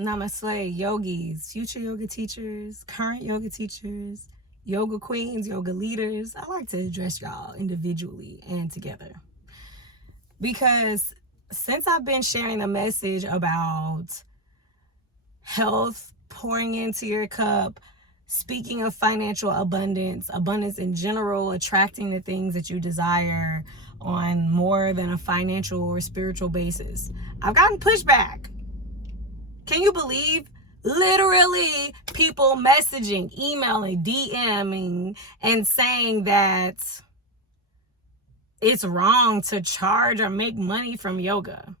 Namaste, yogis, future yoga teachers, current yoga teachers, yoga queens, yoga leaders. I like to address y'all individually and together. Because since I've been sharing the message about health, pouring into your cup, speaking of financial abundance, abundance in general, attracting the things that you desire on more than a financial or spiritual basis, I've gotten pushback. Can you believe? Literally people messaging, emailing, DMing, and saying that it's wrong to charge or make money from yoga.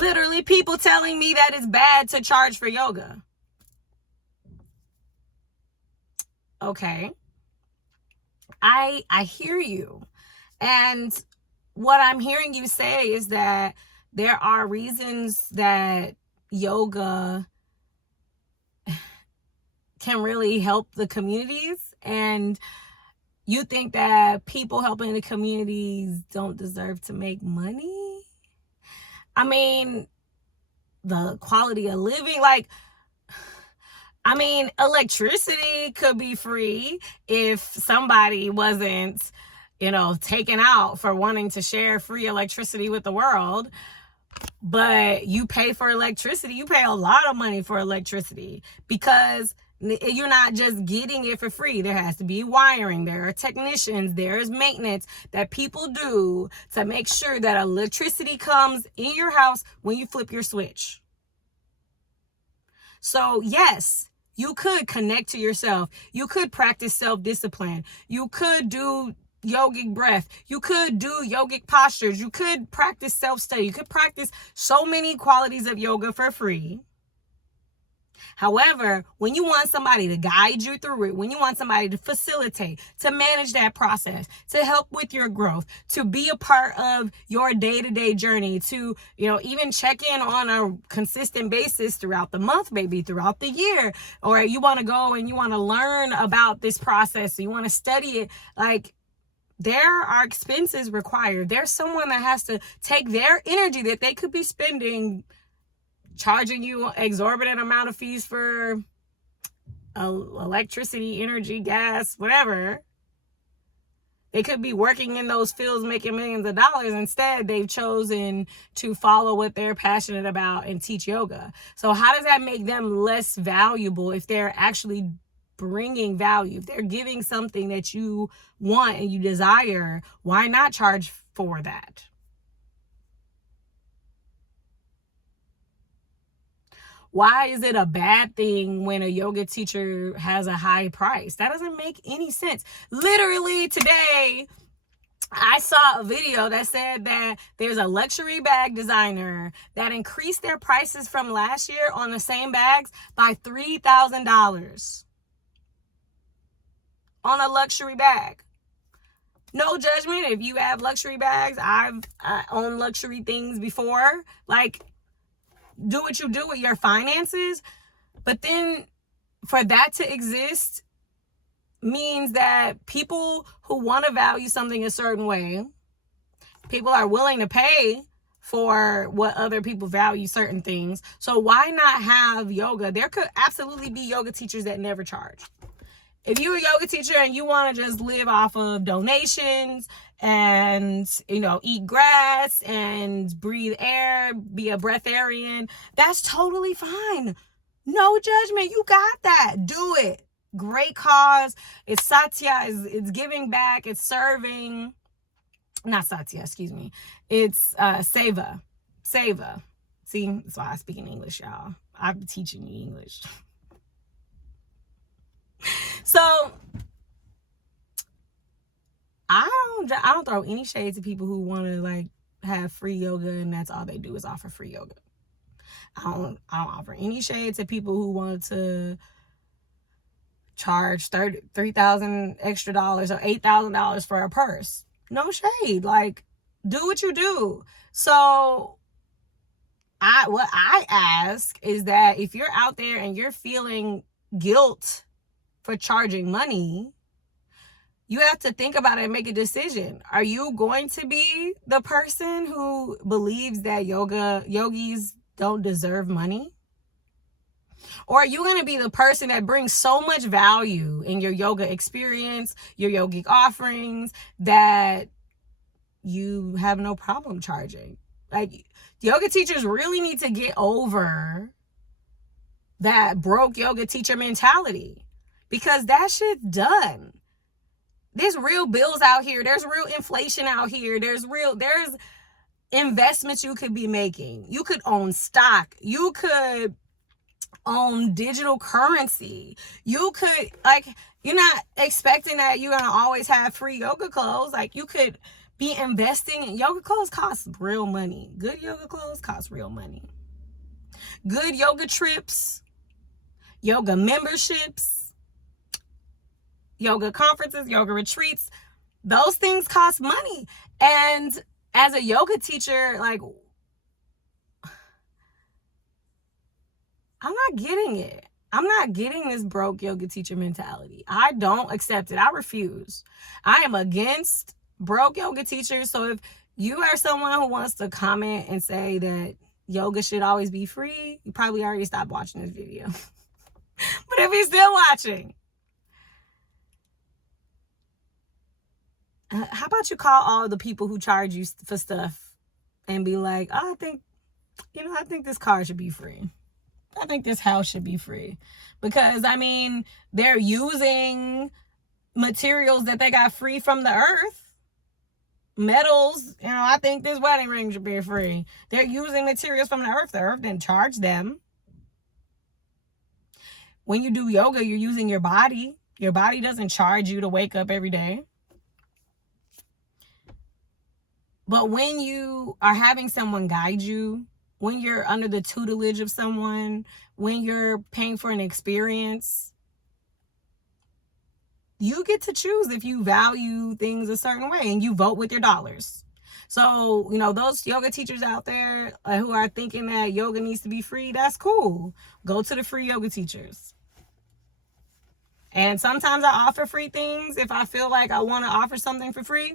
Literally people telling me that it's bad to charge for yoga. Okay. I hear you. And what I'm hearing you say is that there are reasons that yoga can really help the communities, and you think that people helping the communities don't deserve to make money? I mean, the quality of living, electricity could be free if somebody wasn't, taken out for wanting to share free electricity with the world. But you pay for electricity, you pay a lot of money for electricity because you're not just getting it for free. There has to be wiring, there are technicians, there's maintenance that people do to make sure that electricity comes in your house when you flip your switch. So yes, you could connect to yourself. You could practice self-discipline. You could do yogic breath. You could do yogic postures. You could practice self-study. You could practice so many qualities of yoga for free. However, when you want somebody to guide you through it, when you want somebody to facilitate, to manage that process, to help with your growth, to be a part of your day-to-day journey, to, even check in on a consistent basis throughout the month, maybe throughout the year, or you want to go and you want to learn about this process, so you want to study it, there are expenses required. There's someone that has to take their energy that they could be spending charging you exorbitant amount of fees for electricity, energy, gas, whatever. They could be working in those fields making millions of dollars. Instead, they've chosen to follow what they're passionate about and teach yoga. So how does that make them less valuable if they're actually bringing value? If they're giving something that you want and you desire, why not charge for that? Why is it a bad thing when a yoga teacher has a high price? That doesn't make any sense. Literally today, I saw a video that said that there's a luxury bag designer that increased their prices from last year on the same bags by $3,000 on a luxury bag. No judgment if you have luxury bags. I owned luxury things before. Do what you do with your finances. But then for that to exist means that people who want to value something a certain way, people are willing to pay for what other people value certain things. So why not have yoga? There could absolutely be yoga teachers that never charge. If you're a yoga teacher and you want to just live off of donations and, eat grass and breathe air, be a breatharian, that's totally fine. No judgment. You got that. Do it. Great cause. It's satya. It's giving back. It's serving. Not satya, excuse me. It's seva. Seva. See, that's why I speak in English, y'all. I'm teaching you English. So I don't throw any shade to people who want to have free yoga and that's all they do is offer free yoga. I don't offer any shade to people who want to charge $3,000 extra dollars or $8,000 for a purse. No shade. Do what you do. So what I ask is that if you're out there and you're feeling guilt for charging money, you have to think about it and make a decision. Are you going to be the person who believes that yogis don't deserve money? Or are you going to be the person that brings so much value in your yoga experience, your yogic offerings, that you have no problem charging? Like, yoga teachers really need to get over that broke yoga teacher mentality, because that shit's done. There's real bills out here. There's real inflation out here. There's investments you could be making. You could own stock. You could own digital currency. You could, like, you're not expecting that you're gonna always have free yoga clothes. Like, you could be investing in yoga clothes. Cost real money. Good yoga clothes cost real money. Good yoga trips, yoga memberships, yoga conferences, yoga retreats, those things cost money. And as a yoga teacher, like, I'm not getting it. I'm not getting this broke yoga teacher mentality. I don't accept it. I refuse. I am against broke yoga teachers. So if you are someone who wants to comment and say that yoga should always be free, you probably already stopped watching this video. But if you're still watching, how about you call all the people who charge you for stuff and be like, oh, I think this car should be free. I think this house should be free. Because, I mean, they're using materials that they got free from the earth. Metals, I think this wedding ring should be free. They're using materials from the earth. The earth didn't charge them. When you do yoga, you're using your body. Your body doesn't charge you to wake up every day. But when you are having someone guide you, when you're under the tutelage of someone, when you're paying for an experience, you get to choose if you value things a certain way, and you vote with your dollars. So, those yoga teachers out there who are thinking that yoga needs to be free, that's cool. Go to the free yoga teachers. And sometimes I offer free things if I feel like I want to offer something for free.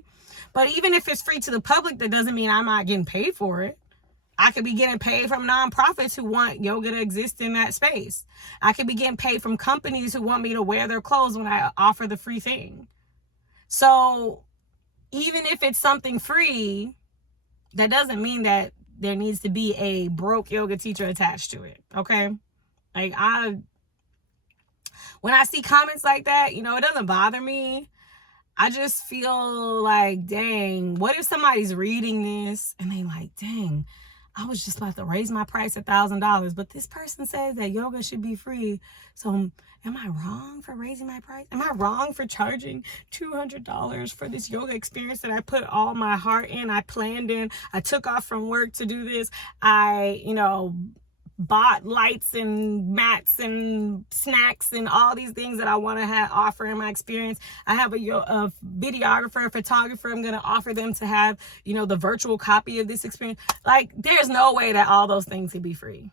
But even if it's free to the public, that doesn't mean I'm not getting paid for it. I could be getting paid from nonprofits who want yoga to exist in that space. I could be getting paid from companies who want me to wear their clothes when I offer the free thing. So even if it's something free, that doesn't mean that there needs to be a broke yoga teacher attached to it. Okay? Like, when I see comments like that, it doesn't bother me. I just feel like, dang, what if somebody's reading this and they like, dang, I was just about to raise my price $1,000, but this person says that yoga should be free. So am I wrong for raising my price? Am I wrong for charging $200 for this yoga experience that I put all my heart in, I planned in, I took off from work to do this, I, bought lights and mats and snacks and all these things that I want to offer in my experience. I have a videographer, a photographer. I'm going to offer them to have, the virtual copy of this experience. Like, there's no way that all those things could be free.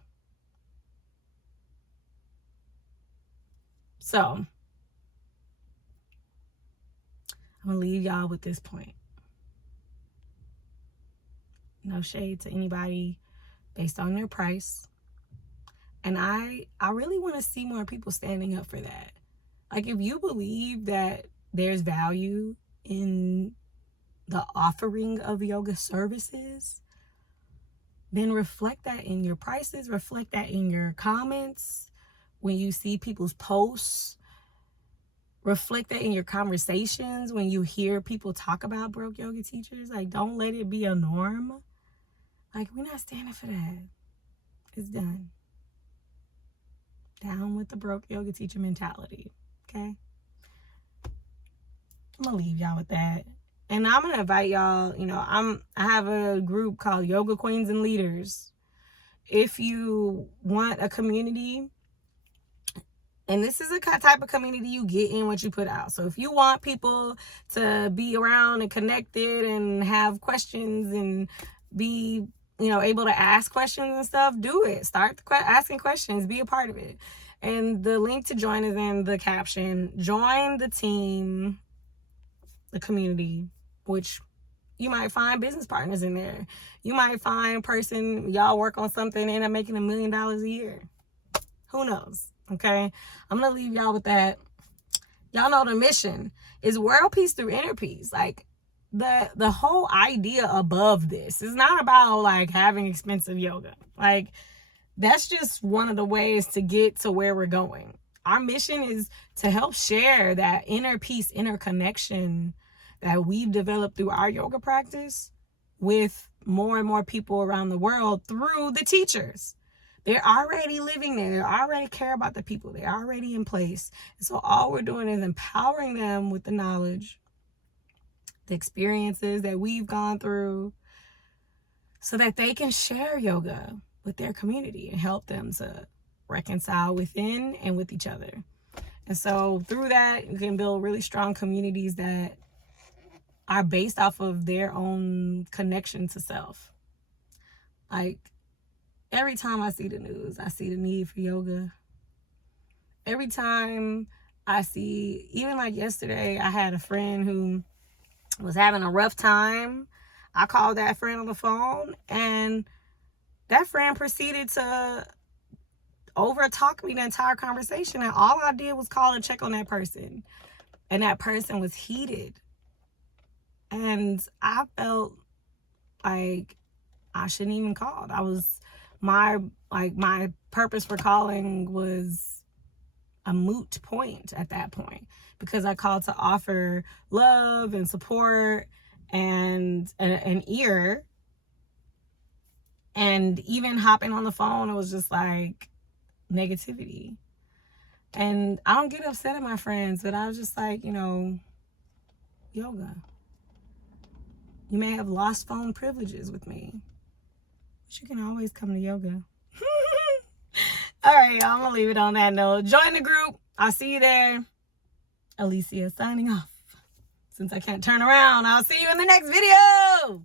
So I'm going to leave y'all with this point. No shade to anybody based on their price. And I really want to see more people standing up for that. Like, if you believe that there's value in the offering of yoga services, then reflect that in your prices, reflect that in your comments, when you see people's posts, reflect that in your conversations, when you hear people talk about broke yoga teachers. Like, don't let it be a norm. Like, we're not standing for that. It's done. Down with the broke yoga teacher mentality. Okay? I'm gonna leave y'all with that. And I'm gonna invite y'all, I have a group called Yoga Queens and Leaders. If you want a community, and this is a type of community you get in what you put out. So if you want people to be around and connected and have questions and be able to ask questions and stuff, do it. Start asking questions. Be a part of it. And the link to join is in the caption. Join the team. the community, which you might find business partners in there. You might find a person, y'all work on something, and end up making $1 million a year. Who knows? Okay? I'm going to leave y'all with that. Y'all know the mission is world peace through inner peace. Like, the whole idea above this is not about, like, having expensive yoga. Like, that's just one of the ways to get to where we're going. Our mission is to help share that inner peace, inner connection that we've developed through our yoga practice with more and more people around the world through the teachers. They're already living there. They already care about the people. They're already in place. And so all we're doing is empowering them with the knowledge, the experiences that we've gone through, so that they can share yoga with their community and help them to reconcile within and with each other. And so through that, you can build really strong communities that are based off of their own connection to self. Like, every time I see the news, I see the need for yoga. Every time I see, even like yesterday, I had a friend who was having a rough time. I called that friend on the phone, and that friend proceeded to over talk me the entire conversation. And all I did was call and check on that person. And that person was heated. And I felt like I shouldn't even called. My purpose for calling was a moot point at that point, because I called to offer love and support and an ear. And even hopping on the phone, it was just like negativity. And I don't get upset at my friends, but I was just like, yoga. You may have lost phone privileges with me, but you can always come to yoga. All right, y'all, I'm going to leave it on that note. Join the group. I'll see you there. Alicia signing off. Since I can't turn around, I'll see you in the next video.